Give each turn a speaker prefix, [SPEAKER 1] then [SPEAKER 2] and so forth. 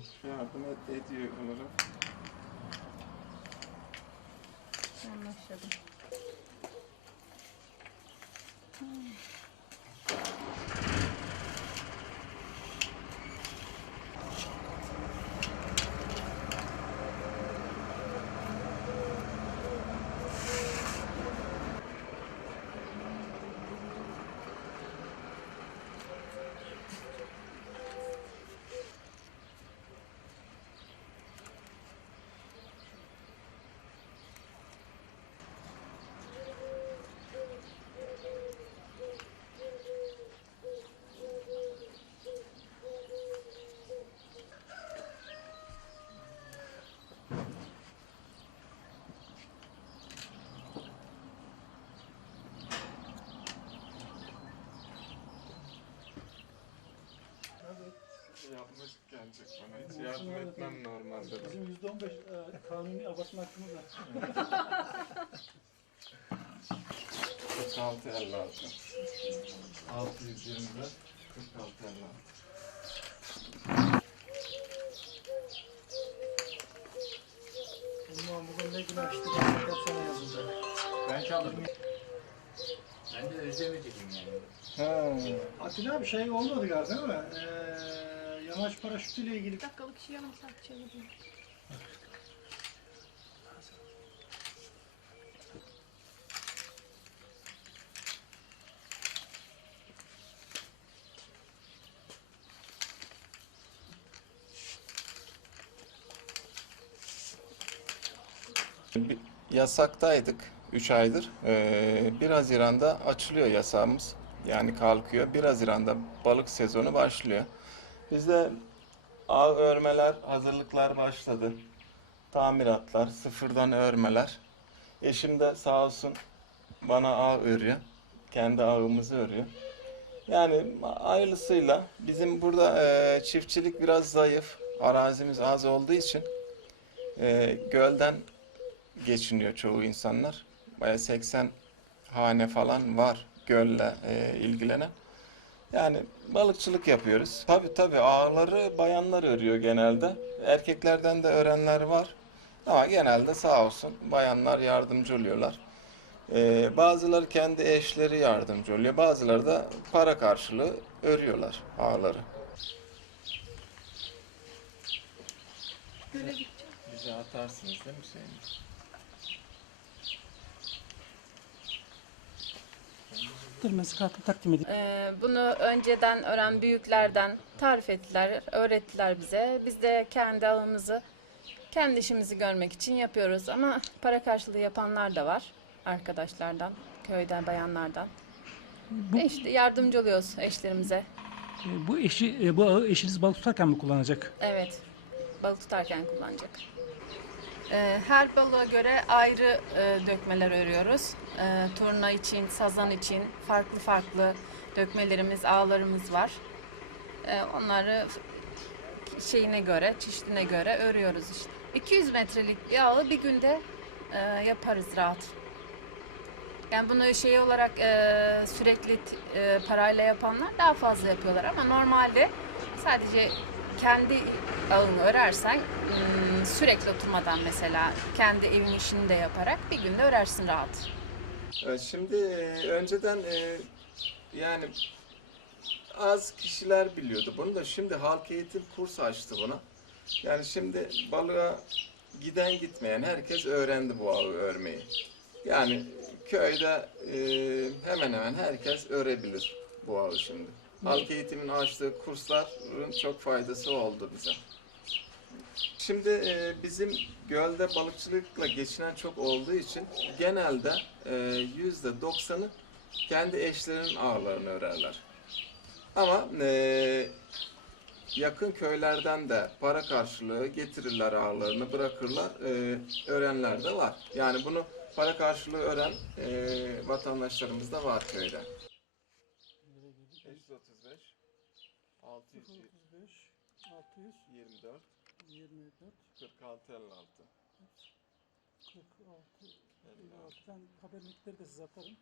[SPEAKER 1] Yardım et, ediyor olarak.
[SPEAKER 2] Anlaşıldı.
[SPEAKER 1] Yapmış gelecek bana. Hiç yardım etmem normalde. de.
[SPEAKER 3] Bizim yüzde on beş e, kanuni abartma hakkımız var.
[SPEAKER 1] 46 56. 620'de 46 56.
[SPEAKER 3] Ulan bugün ne günah işte ben sana.
[SPEAKER 4] Ben çaldım. Ben de özlemeyecekim yani.
[SPEAKER 1] Ha.
[SPEAKER 3] Atilla abi şey olmadı galiba değil mi? Ee, yamaç paraşütüyle ilgili
[SPEAKER 2] Bir dakikalık şey alırsak çevireyim.
[SPEAKER 1] Bir- Yasaktaydık 3 aydır. Ee, 1 Haziran'da açılıyor yasağımız. Yani kalkıyor. 1 Haziran'da balık sezonu başlıyor. Bizde ağ örmeler, hazırlıklar başladı. Tamiratlar, sıfırdan örmeler. Eşim de sağ olsun bana ağ örüyor. Kendi ağımızı örüyor. Yani hayırlısıyla bizim burada e, çiftçilik biraz zayıf. Arazimiz az olduğu için e, gölden geçiniyor çoğu insanlar. Baya 80 hane falan var gölle e, ilgilenen. Yani balıkçılık yapıyoruz. Tabi tabi ağları bayanlar örüyor genelde. Erkeklerden de örenler var. Ama genelde sağ olsun bayanlar yardımcı oluyorlar. E, bazıları kendi eşleri yardımcı oluyor. Bazıları da para karşılığı örüyorlar ağları.
[SPEAKER 2] Böyle gideceğim.
[SPEAKER 1] Bize atarsınız değil mi Hüseyin?
[SPEAKER 3] Tırmızı kartı takdim edeyim.
[SPEAKER 2] Ee, bunu önceden öğren büyüklerden tarif ettiler, öğrettiler bize. Biz de kendi ağımızı, kendi işimizi görmek için yapıyoruz. Ama para karşılığı yapanlar da var arkadaşlardan, köyden, bayanlardan.
[SPEAKER 3] Bu,
[SPEAKER 2] E işte yardımcı oluyoruz eşlerimize.
[SPEAKER 3] e, bu eşi e, bu ağı eşiniz balık tutarken mi kullanacak?
[SPEAKER 2] Evet, balık tutarken kullanacak. Ee, her balığa göre ayrı e, dökmeler örüyoruz. Ee, turna için, sazan için farklı farklı dökmelerimiz, ağlarımız var. Ee, onları şeyine göre, çeşidine göre örüyoruz işte. 200 metrelik bir ağı bir günde e, yaparız rahat. Yani bunu şey olarak e, sürekli parayla yapanlar daha fazla yapıyorlar ama normalde sadece kendi ağını örersen sürekli oturmadan mesela kendi evin işini de yaparak bir günde örersin rahat.
[SPEAKER 1] Evet, Şimdi e, önceden e, yani az kişiler biliyordu bunu da şimdi halk eğitim kursu açtı buna. Yani şimdi balığa giden gitmeyen herkes öğrendi bu ağı örmeyi. Yani köyde e, hemen hemen herkes örebilir bu ağı şimdi. Halk eğitimin açtığı kursların çok faydası oldu bize. Şimdi e, bizim gölde balıkçılıkla geçinen çok olduğu için genelde e, yüzde doksanı kendi eşlerinin ağlarını örerler. Ama e, yakın köylerden de para karşılığı getirirler ağlarını bırakırlar. Örenler de var. Yani bunu para karşılığı ören vatandaşlarımız da var köyde. 535 624
[SPEAKER 3] 600, 24,
[SPEAKER 1] 46 56
[SPEAKER 3] 46, 56'dan haber linkleri de size atarım.